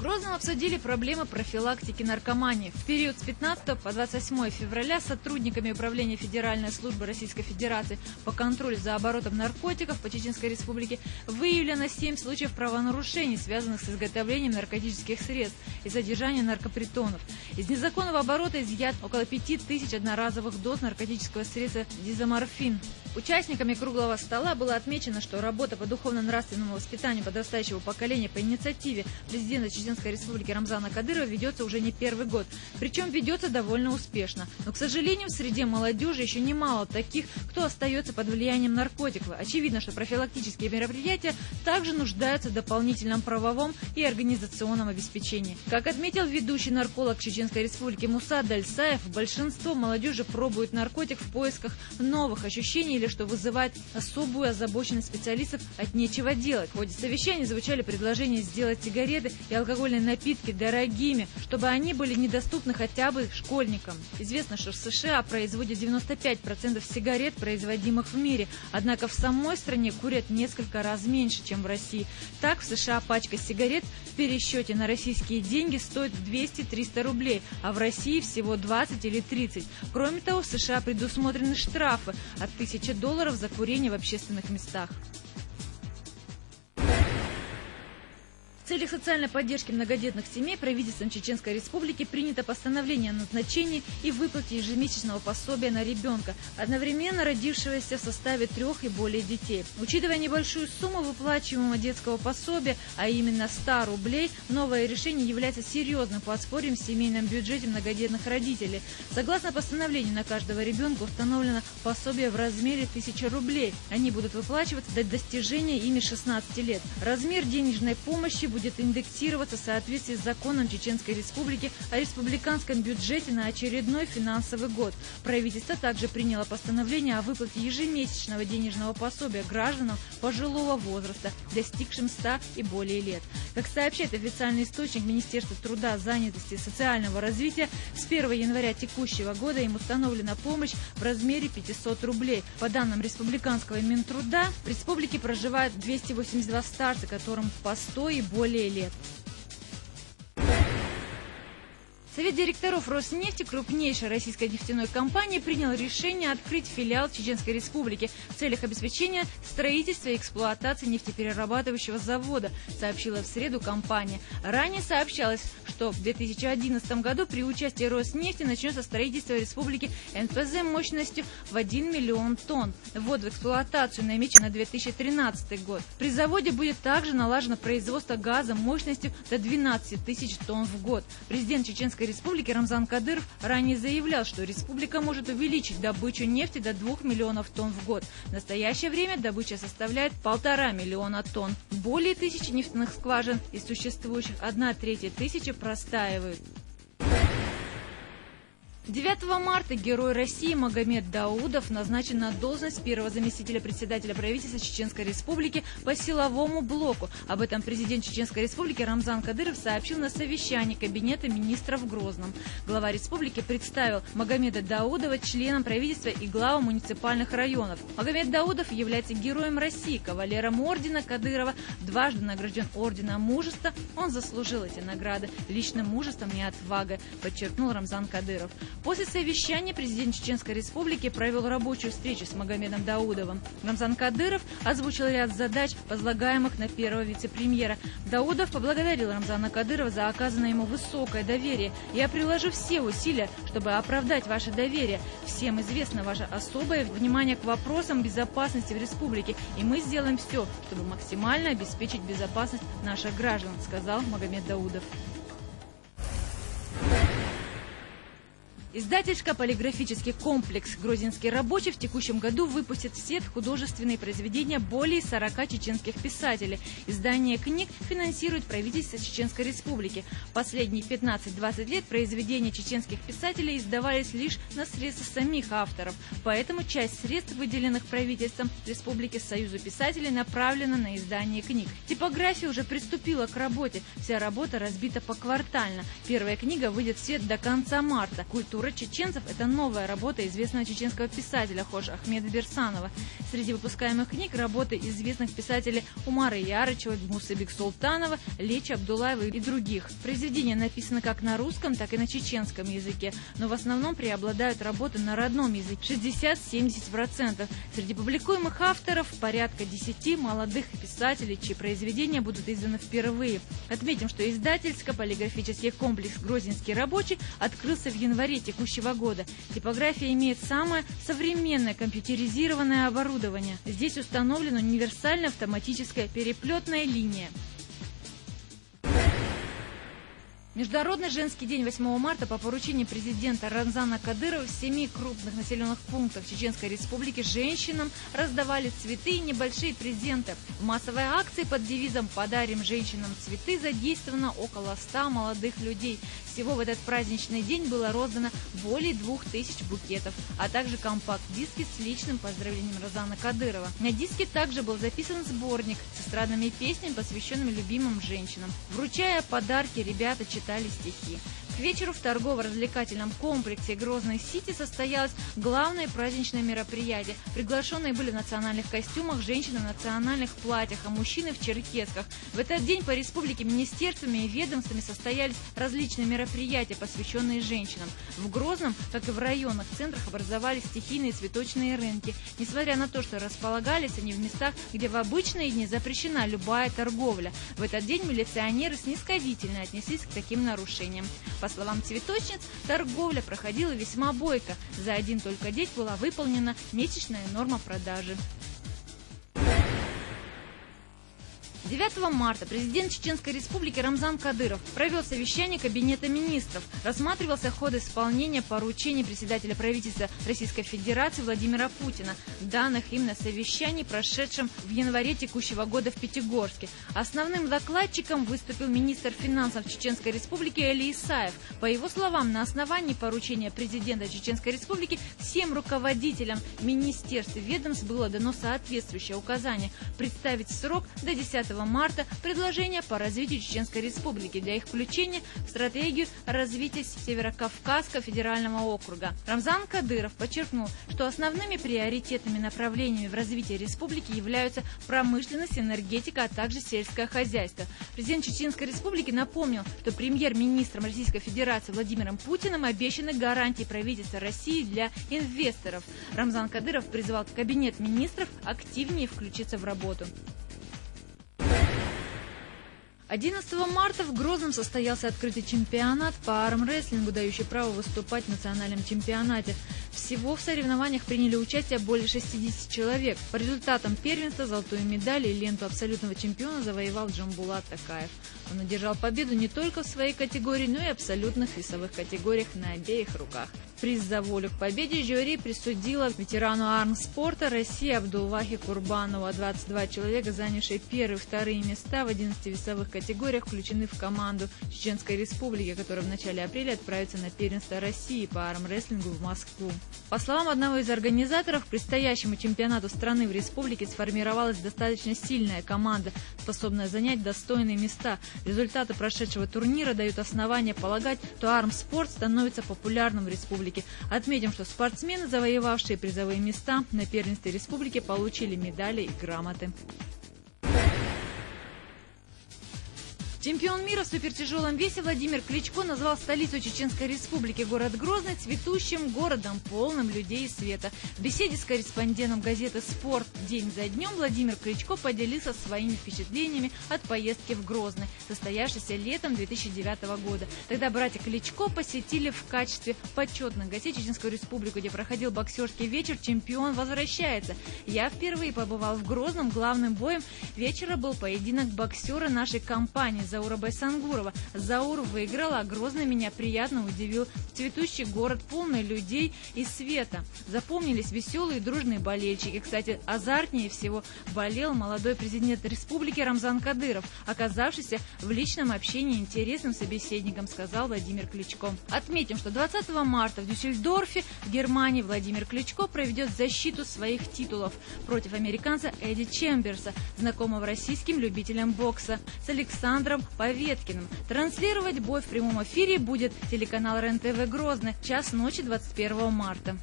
Грозном обсудили проблемы профилактики наркомании. В период с 15 по 28 февраля сотрудниками Управления Федеральной службы Российской Федерации по контролю за оборотом наркотиков по Чеченской Республике выявлено 7 случаев правонарушений, связанных с изготовлением наркотических средств и содержанием наркопритонов. Из незаконного оборота изъят около 5000 одноразовых доз наркотического средства дизоморфин. Участниками круглого стола было отмечено, что работа по духовно-нравственному воспитанию подрастающего поколения по инициативе президента Чеченской Республики Рамзана Кадырова ведется уже не первый год. Причем ведется довольно успешно. Но, к сожалению, в среде молодежи еще немало таких, кто остается под влиянием наркотиков. Очевидно, что профилактические мероприятия также нуждаются в дополнительном правовом и организационном обеспечении. Как отметил ведущий нарколог Чеченской Республики Муса Дальсаев, большинство молодежи пробует наркотик в поисках новых ощущений или что вызывает особую озабоченность специалистов от нечего делать. В ходе совещания звучали предложения сделать сигареты и алкогольные напитки дорогими, чтобы они были недоступны хотя бы школьникам. Известно, что в США производят 95% сигарет, производимых в мире, однако в самой стране курят несколько раз меньше, чем в России. Так, в США пачка сигарет в пересчете на российские деньги стоит 200-300 рублей, а в России всего 20 или 30. Кроме того, в США предусмотрены штрафы от $1000 за курение в общественных местах. В целях социальной поддержки многодетных семей правительством Чеченской Республики принято постановление о назначении и выплате ежемесячного пособия на ребенка, одновременно родившегося в составе 3 и более детей. Учитывая небольшую сумму выплачиваемого детского пособия, а именно 100 рублей, новое решение является серьезным подспорьем в семейном бюджете многодетных родителей. Согласно постановлению, на каждого ребенка установлено пособие в размере 1000 рублей. Они будут выплачиваться до достижения ими 16 лет. Размер денежной помощи будет индексироваться в соответствии с законом Чеченской Республики о республиканском бюджете на очередной финансовый год. Правительство также приняло постановление о выплате ежемесячного денежного пособия гражданам пожилого возраста, достигшим 100 и более лет. Как сообщает официальный источник Министерства труда, занятости и социального развития, с 1 января текущего года им установлена помощь в размере 500 рублей. По данным республиканского Минтруда, в республике проживают 282 старца, которым по 100 и более лет. Совет директоров Роснефти, крупнейшей российской нефтяной компании, принял решение открыть филиал в Чеченской Республике в целях обеспечения строительства и эксплуатации нефтеперерабатывающего завода, сообщила в среду компания. Ранее сообщалось, что в 2011 году при участии Роснефти начнется строительство республики НПЗ мощностью в 1 миллион тонн. Ввод в эксплуатацию намечен на 2013 год. При заводе будет также налажено производство газа мощностью до 12 тысяч тонн в год. Президент Чеченской Республики Рамзан Кадыров ранее заявлял, что республика может увеличить добычу нефти до 2 миллионов тонн в год. В настоящее время добыча составляет 1,5 миллиона тонн. Более 1000 нефтяных скважин из существующих 1/3 тысячи простаивают. 9 марта герой России Магомед Даудов назначен на должность первого заместителя председателя правительства Чеченской Республики по силовому блоку. Об этом президент Чеченской Республики Рамзан Кадыров сообщил на совещании Кабинета министров в Грозном. Глава республики представил Магомеда Даудова членом правительства и главам муниципальных районов. Магомед Даудов является героем России, кавалером ордена Кадырова, дважды награжден орденом мужества. Он заслужил эти награды личным мужеством и отвагой, подчеркнул Рамзан Кадыров. После совещания президент Чеченской Республики провел рабочую встречу с Магомедом Даудовым. Рамзан Кадыров озвучил ряд задач, возлагаемых на первого вице-премьера. Даудов поблагодарил Рамзана Кадырова за оказанное ему высокое доверие. «Я приложу все усилия, чтобы оправдать ваше доверие. Всем известно ваше особое внимание к вопросам безопасности в республике, и мы сделаем все, чтобы максимально обеспечить безопасность наших граждан», сказал Магомед Даудов. Издательско-полиграфический комплекс «Грозинский рабочий» в текущем году выпустит в свет художественные произведения более 40 чеченских писателей. Издание книг финансирует правительство Чеченской Республики. Последние 15-20 лет произведения чеченских писателей издавались лишь на средства самих авторов. Поэтому часть средств, выделенных правительством Республики Союзу писателей, направлена на издание книг. Типография уже приступила к работе. Вся работа разбита поквартально. Первая книга выйдет в свет до конца марта. Культура Литература чеченцев – это новая работа известного чеченского писателя Хожи Ахмеда Берсанова. Среди выпускаемых книг работы известных писателей Умара Ярычева, Мусы Бексултанова, Лечи Абдулаева и других. Произведения написаны как на русском, так и на чеченском языке, но в основном преобладают работы на родном языке – 60-70%. Среди публикуемых авторов порядка 10 молодых писателей, чьи произведения будут изданы впервые. Отметим, что издательско-полиграфический комплекс «Грозненский рабочий» открылся в январе текущего года. Типография имеет самое современное компьютеризированное оборудование. Здесь установлена универсальная автоматическая переплетная линия. Международный женский день 8 марта по поручению президента Рамзана Кадырова в 7 крупных населенных пунктах Чеченской Республики женщинам раздавали цветы и небольшие презенты. В массовой акции под девизом «Подарим женщинам цветы» задействовано около 100 молодых людей. Всего в этот праздничный день было роздано более 2000 букетов, а также компакт-диски с личным поздравлением Рамзана Кадырова. На диске также был записан сборник с эстрадными песнями, посвященными любимым женщинам. Вручая подарки, ребята читали стихи. К вечеру в торгово-развлекательном комплексе Грозный-Сити состоялось главное праздничное мероприятие. Приглашенные были в национальных костюмах, женщины в национальных платьях, а мужчины в черкесках. В этот день по республике министерствами и ведомствами состоялись различные мероприятия, посвященные женщинам. В Грозном, как и в районных центрах, образовались стихийные цветочные рынки. Несмотря на то, что располагались они в местах, где в обычные дни запрещена любая торговля, в этот день милиционеры снисходительно отнеслись к таким нарушениям. По словам цветочниц, торговля проходила весьма бойко. За один только день была выполнена месячная норма продажи. 9 марта президент Чеченской Республики Рамзан Кадыров провел совещание Кабинета министров. Рассматривался ход исполнения поручений председателя правительства Российской Федерации Владимира Путина, данных им на совещании, прошедшем в январе текущего года в Пятигорске. Основным докладчиком выступил министр финансов Чеченской Республики Эли Исаев. По его словам, на основании поручения президента Чеченской Республики всем руководителям министерств и ведомств было дано соответствующее указание представить в срок до 10 марта предложения по развитию Чеченской Республики для их включения в стратегию развития Северокавказского федерального округа. Рамзан Кадыров подчеркнул, что основными приоритетными направлениями в развитии республики являются промышленность, энергетика, а также сельское хозяйство. Президент Чеченской Республики напомнил, что премьер-министром Российской Федерации Владимиром Путиным обещаны гарантии правительства России для инвесторов. Рамзан Кадыров призвал Кабинет министров активнее включиться в работу. 11 марта в Грозном состоялся открытый чемпионат по армрестлингу, дающий право выступать в национальном чемпионате. Всего в соревнованиях приняли участие более 60 человек. По результатам первенства золотую медаль и ленту абсолютного чемпиона завоевал Джамбулат Такаев. Он одержал победу не только в своей категории, но и абсолютных весовых категориях на обеих руках. Приз за волю к победе жюри присудила ветерану армспорта России Абдулвахи Курбанову. 22 человека, занявшие первые и вторые места в 11 весовых категориях, включены в команду Чеченской Республики, которая в начале апреля отправится на первенство России по армрестлингу в Москву. По словам одного из организаторов, к предстоящему чемпионату страны в республике сформировалась достаточно сильная команда, способная занять достойные места. Результаты прошедшего турнира дают основания полагать, что армспорт становится популярным в республике. Отметим, что спортсмены, завоевавшие призовые места на первенстве республики, получили медали и грамоты. Чемпион мира в супертяжелом весе Владимир Кличко назвал столицу Чеченской Республики, город Грозный, цветущим городом, полным людей и света. В беседе с корреспондентом газеты «Спорт» день за днем Владимир Кличко поделился своими впечатлениями от поездки в Грозный, состоявшейся летом 2009 года. Тогда братья Кличко посетили в качестве почетных гостей Чеченскую Республику, где проходил боксерский вечер «Чемпион возвращается». Я впервые побывал в Грозном. Главным боем вечера был поединок боксера нашей компании Заура Байсангурова. Заур выиграл, а Грозный меня приятно удивил. Цветущий город, полный людей и света. Запомнились веселые и дружные болельщики. Кстати, азартнее всего болел молодой президент республики Рамзан Кадыров, оказавшийся в личном общении интересным собеседником, сказал Владимир Кличко. Отметим, что 20 марта в Дюссельдорфе, в Германии, Владимир Кличко проведет защиту своих титулов против американца Эдди Чемберса, знакомого российским любителям бокса, с Александром Владимиром Поветкиным. Транслировать бой в прямом эфире будет телеканал РЕН-ТВ Грозный, час ночи 21 марта.